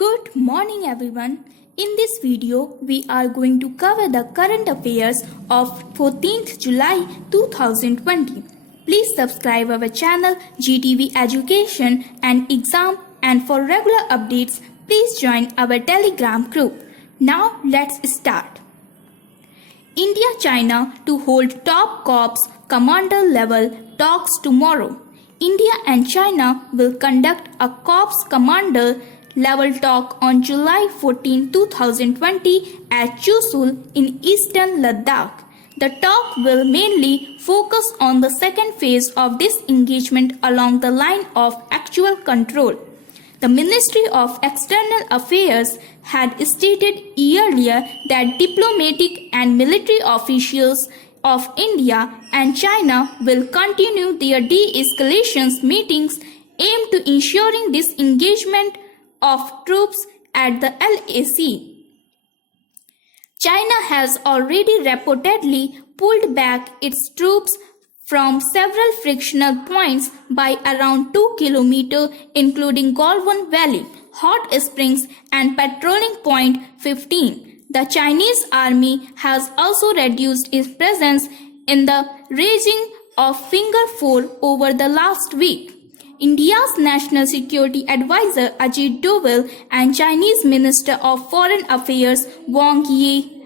Good morning everyone. In this video, we are going to cover the current affairs of 14th July 2020. Please subscribe our channel GTV Education and Exam, and for regular updates, please join our Telegram group. Now let's start. India-China to hold top corps commander level talks tomorrow. India and China will conduct a corps commander level talk on July 14, 2020 at Chushul in eastern Ladakh. The talk will mainly focus on the second phase of disengagement along the line of actual control. The Ministry of External Affairs had stated earlier that diplomatic and military officials of India and China will continue their de-escalation meetings aimed to ensuring disengagement of troops at the LAC. China has already reportedly pulled back its troops from several frictional points by around 2 km, including Galwan Valley, Hot Springs, and Patrolling Point 15. The Chinese army has also reduced its presence in the region of Finger Four over the last week. India's National Security Advisor Ajit Doval and Chinese Minister of Foreign Affairs Wang Yi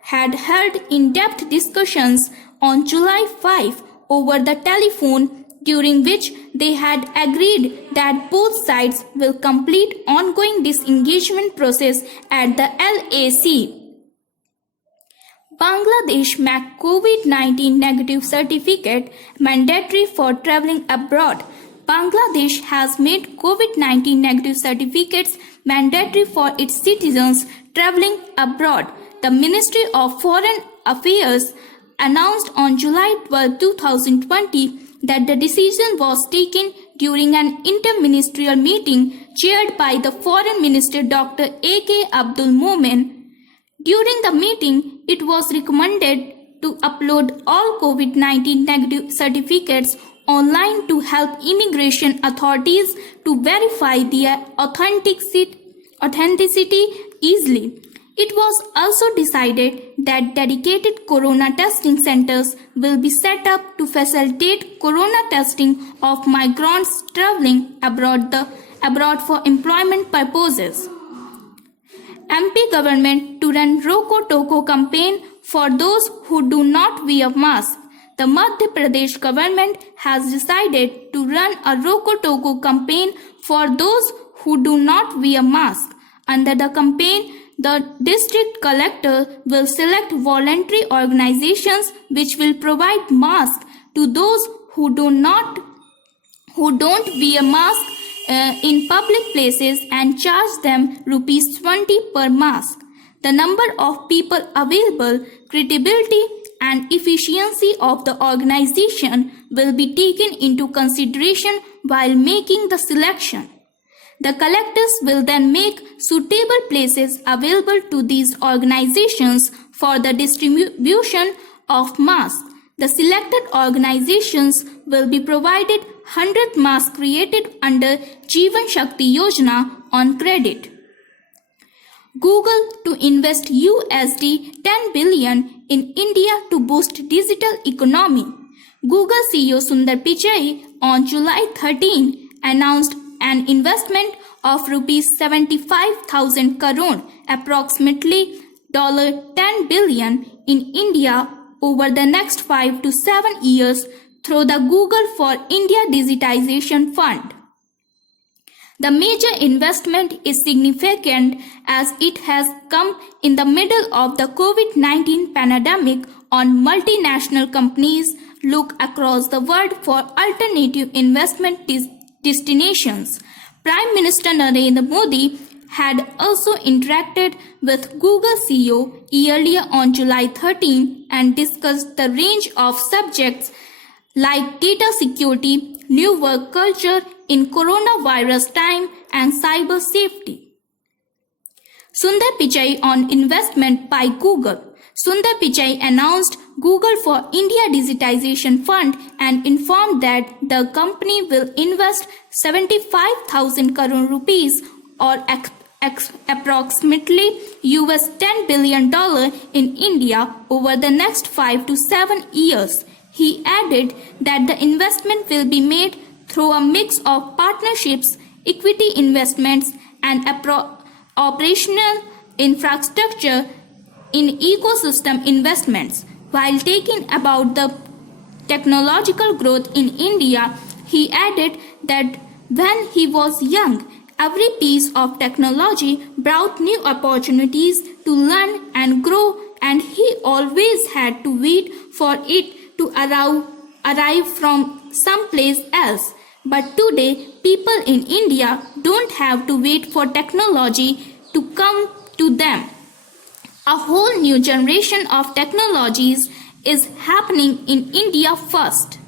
had held in-depth discussions on July 5 over the telephone, during which they had agreed that both sides will complete ongoing disengagement process at the LAC. Bangladesh make COVID-19 negative certificate mandatory for traveling abroad. Bangladesh has made COVID-19 negative certificates mandatory for its citizens traveling abroad. The Ministry of Foreign Affairs announced on July 12, 2020 that the decision was taken during an interministerial meeting chaired by the Foreign Minister Dr. A.K. Abdul Momen. During the meeting, it was recommended to upload all COVID-19 negative certificates online to help immigration authorities to verify their authenticity easily. It was also decided that dedicated corona testing centers will be set up to facilitate corona testing of migrants traveling abroad for employment purposes. MP government to run Roko Toko campaign for those who do not wear mask. The Madhya Pradesh government has decided to run a Roko Toko campaign for those who do not wear mask. Under the campaign, the district collector will select voluntary organizations which will provide masks to those who don't wear masks in public places and charge them rupees 20 per mask. The number of people available, credibility and efficiency of the organization will be taken into consideration while making the selection. The collectors will then make suitable places available to these organizations for the distribution of masks. The selected organizations will be provided 100 masks created under Jeevan Shakti Yojana on credit. Google to invest USD 10 billion in India to boost digital economy. Google CEO Sundar Pichai on July 13 announced an investment of rupees 75,000 crore, approximately $10 billion, in India over the next 5 to 7 years through the Google for India Digitization Fund. The major investment is significant as it has come in the middle of the COVID-19 pandemic on multinational companies look across the world for alternative investment destinations. Prime Minister Narendra Modi had also interacted with Google CEO earlier on July 13 and discussed the range of subjects like data security, new work culture in coronavirus time, and cyber safety. Sundar Pichai on investment by Google. Sundar Pichai announced Google for India Digitization Fund and informed that the company will invest 75,000 crore rupees or approximately US $10 billion in India over the next 5 to 7 years. He added that the investment will be made through a mix of partnerships, equity investments, and operational infrastructure in ecosystem investments. While talking about the technological growth in India, he added that when he was young, every piece of technology brought new opportunities to learn and grow, and he always had to wait for it to arrive from someplace else. But today, people in India don't have to wait for technology to come to them. A whole new generation of technologies is happening in India first.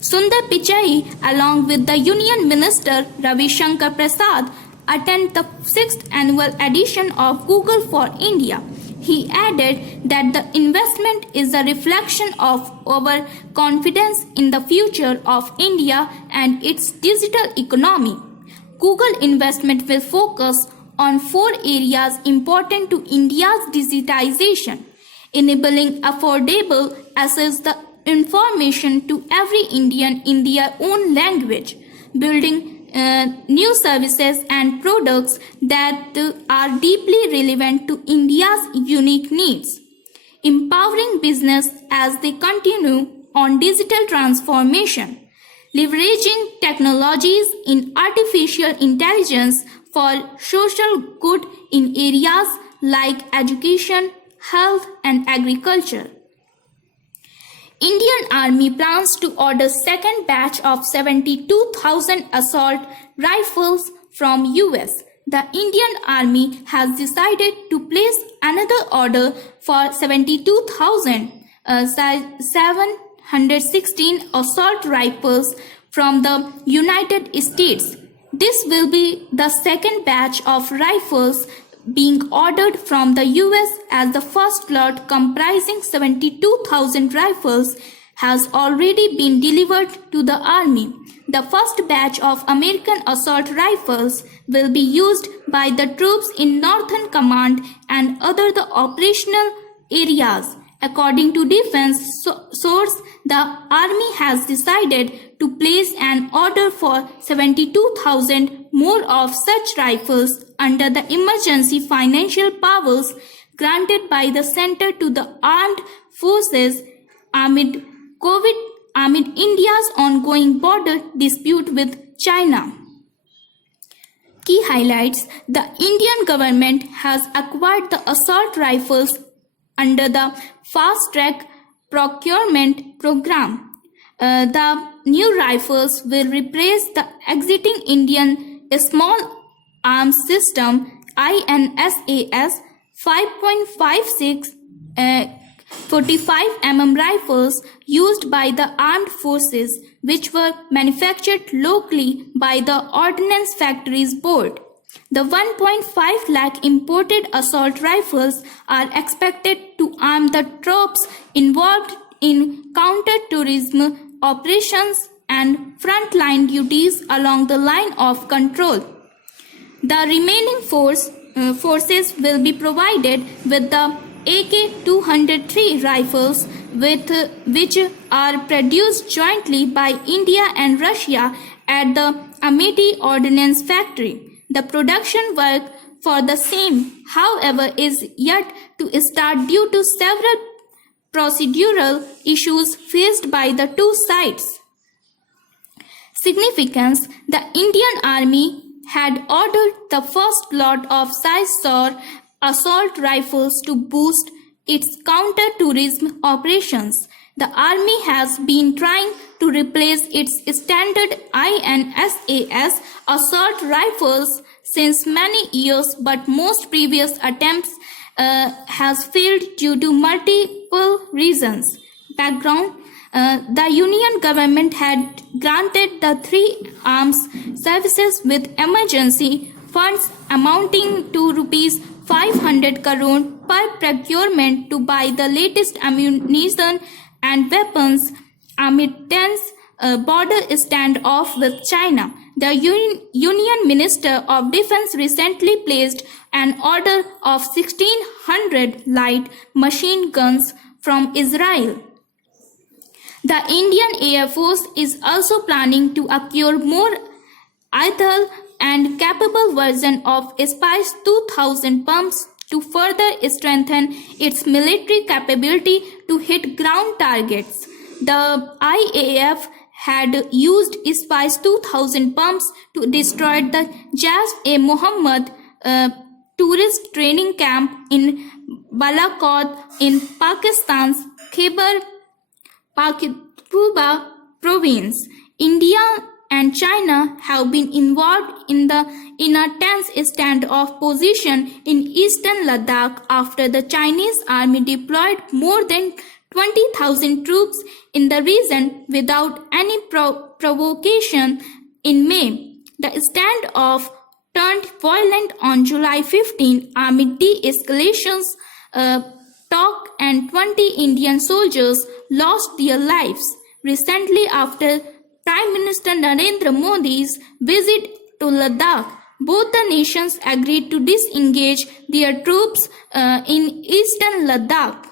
Sundar Pichai, along with the Union Minister Ravi Shankar Prasad, attend the 6th annual edition of Google for India. He added that the investment is a reflection of our confidence in the future of India and its digital economy. Google investment will focus on 4 areas important to India's digitization: enabling affordable access to information to every Indian in their own language, building new services and products that are deeply relevant to India's unique needs, empowering business as they continue on digital transformation, leveraging technologies in artificial intelligence for social good in areas like education, health, and agriculture. Indian Army plans to order second batch of 72,000 assault rifles from US. The Indian Army has decided to place another order for 72,716 assault rifles from the United States. This will be the second batch of rifles being ordered from the US, as the first lot comprising 72,000 rifles has already been delivered to the Army. The first batch of American assault rifles will be used by the troops in Northern Command and other the operational areas. According to defense source, the Army has decided to place an order for 72,000 more of such rifles under the emergency financial powers granted by the Center to the Armed Forces amid India's ongoing border dispute with China. Key highlights: the Indian government has acquired the assault rifles under the Fast Track Procurement Program. The new rifles will replace the exiting Indian Small Arms System INSAS 5.56 45 mm rifles used by the armed forces, which were manufactured locally by the Ordnance Factories Board. The 1.5 lakh imported assault rifles are expected to arm the troops involved in counter-terrorism operations and frontline duties along the line of control. The remaining forces will be provided with the AK-203 rifles, which are produced jointly by India and Russia at the Amity Ordnance Factory. The production work for the same, however, is yet to start due to several procedural issues faced by the two sides. Significance: the Indian Army had ordered the first lot of Sizewell assault rifles to boost its counter-terrorism operations. The Army has been trying to replace its standard INSAS assault rifles since many years, but most previous attempts has failed due to multiple reasons. Background: the Union government had granted the three arms services with emergency funds amounting to rupees 500 crore per procurement to buy the latest ammunition and weapons amid tense border standoff with China. The Union Minister of Defense recently placed an order of 1,600 light machine guns from Israel. The Indian Air Force is also planning to acquire more lethal and capable version of Spice 2000 pumps to further strengthen its military capability to hit ground targets. The IAF had used Spice 2000 pumps to destroy the Jaish-e-Mohammed tourist training camp in Balakot in Pakistan's Khyber Pakhtunkhwa province. India and China have been involved in a tense standoff position in eastern Ladakh after the Chinese army deployed more than 20,000 troops in the region without any provocation in May. The standoff turned violent on July 15 amid de-escalations talk and 20 Indian soldiers lost their lives. Recently, after Prime Minister Narendra Modi's visit to Ladakh, both the nations agreed to disengage their troops in eastern Ladakh.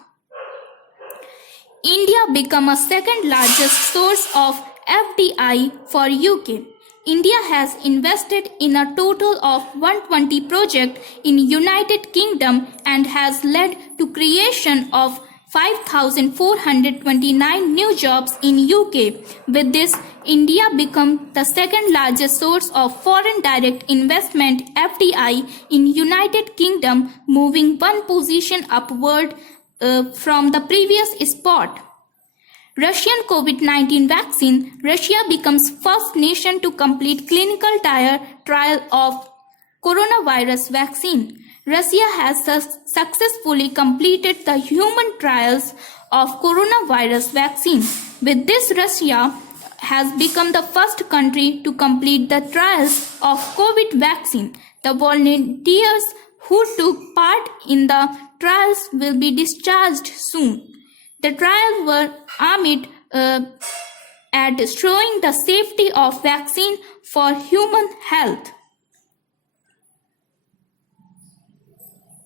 India became a second largest source of FDI for UK. India has invested in a total of 120 projects in United Kingdom and has led to creation of 5,429 new jobs in UK. With this, India became the second largest source of foreign direct investment FDI in United Kingdom, moving one position upward from the previous spot. Russian COVID-19 vaccine. Russia becomes first nation to complete clinical trial of coronavirus vaccine. Russia has successfully completed the human trials of coronavirus vaccine. With this, Russia has become the first country to complete the trials of COVID vaccine. The volunteers who took part in the trials will be discharged soon. The trials were aimed at showing the safety of vaccine for human health.